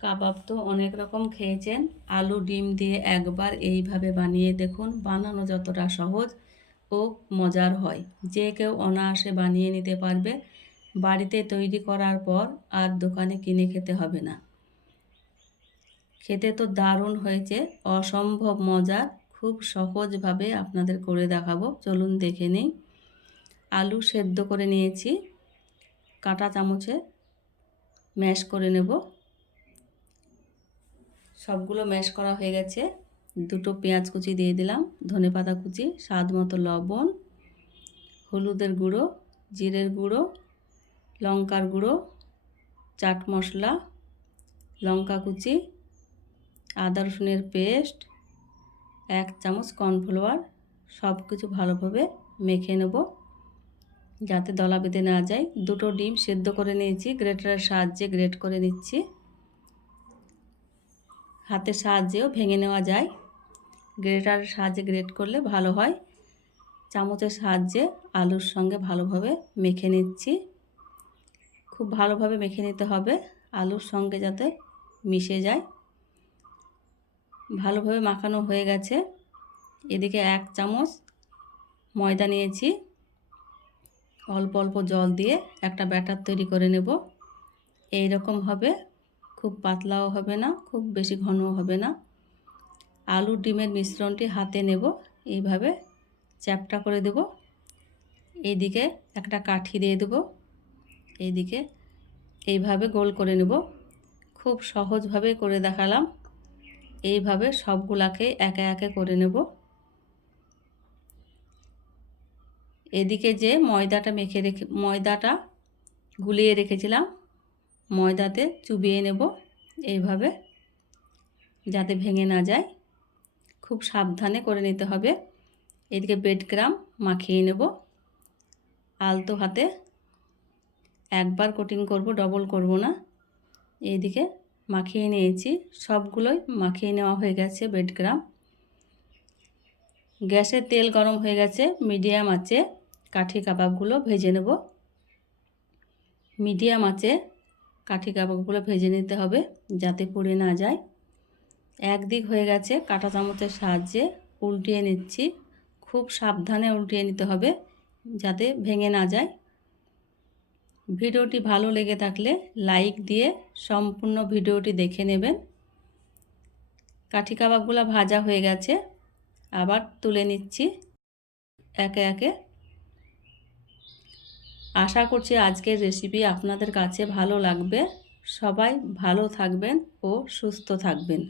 কাবাব তো অনেক রকম খেয়েছেন, আলু ডিম দিয়ে একবার এইভাবে বানিয়ে দেখুন। বানানো যতটা সহজ ও মজার হয়, যে কেউ অনায়াসে বানিয়ে নিতে পারবে। বাড়িতে তৈরি করার পর আর দোকানে কিনে খেতে হবে না। খেতে তো দারুণ হয়েছে, অসম্ভব মজার। খুব সহজভাবে আপনাদের করে দেখাবো, চলুন দেখে নিই। আলু সেদ্ধ করে নিয়েছি, কাঁটা চামচে ম্যাশ করে নেব। সবগুলো ম্যাশ করা হয়ে গেছে। দুটো পেঁয়াজ কুচি দিয়ে দিলাম, ধনেপাতা কুচি, স্বাদ মতো লবণ, হলুদের গুঁড়ো, জিরের গুঁড়ো, লঙ্কার গুঁড়ো, চাট মশলা, লঙ্কা কুচি, আদা রসুনের পেস্ট, 1 চামচ কর্নফ্লাওয়ার। সব কিছু ভালোভাবে মেখে নেব যাতে দলা বেঁধে না যায়। দুটো ডিম সেদ্ধ করে নিয়েছি, গ্রেটারের সাহায্যে গ্রেট করে নিচ্ছি। হাতের সাহায্যেও ভেঙে নেওয়া যায়, গ্রেটারের সাহায্যে গ্রেট করলে ভালো হয়। চামচের সাহায্যে আলুর সঙ্গে ভালোভাবে মেখে নিচ্ছি। খুব ভালোভাবে মেখে নিতে হবে, আলুর সঙ্গে যাতে মিশে যায়। ভালোভাবে মাখানো হয়ে গেছে। এদিকে 1 চামচ ময়দা নিয়েছি, অল্প অল্প জল দিয়ে একটা ব্যাটার তৈরি করে নেব। এই রকম হবে, খুব পাতলাও হবে না, খুব বেশি ঘনও হবে না। আলু ডিমের মিশ্রণটি হাতে নেব, এইভাবে চ্যাপটা করে দেব। এইদিকে একটা কাঠি দিয়ে দেব, এইদিকে এইভাবে গোল করে নেব। খুব সহজভাবে করে দেখালাম। এইভাবে সবগুলাকে একে একে করে নেব। এদিকে যে ময়দাটা গুলিয়ে রেখেছিলাম, ময়দাতে চুবিয়ে নেব এইভাবে, যাতে ভেঙে না যায়। খুব সাবধানে করে নিতে হবে। এদিকে ব্রেড ক্রাম্ব মাখিয়ে নেব। আলতো হাতে একবার কোটিং করব, ডবল করব না। এইদিকে মাখিয়ে নিয়েছি, সবগুলোই মাখিয়ে নেওয়া হয়ে গেছে ব্রেড ক্রাম্ব। গ্যাসে তেল গরম হয়ে গেছে, মিডিয়াম আঁচে কাঠি কাবাবগুলো ভেজে নেব। মিডিয়াম আঁচে কাঠি কাবাবগুলো ভেজে নিতে হবে যাতে পুড়ে না যায়। একদিক হয়ে গেছে, কাঁটা চামচের সাহায্যে উল্টিয়ে নিচ্ছি। খুব সাবধানে উল্টিয়ে নিতে হবে যাতে ভেঙে না যায়। ভিডিওটি ভালো লেগে থাকলে লাইক দিয়ে সম্পূর্ণ ভিডিওটি দেখে নেবেন। কাঠি কাবাবগুলো ভাজা হয়ে গেছে, আবার তুলে নিচ্ছি একে একে। আশা করছি আজকের রেসিপি আপনাদের কাছে ভালো লাগবে। সবাই ভালো থাকবেন ও সুস্থ থাকবেন।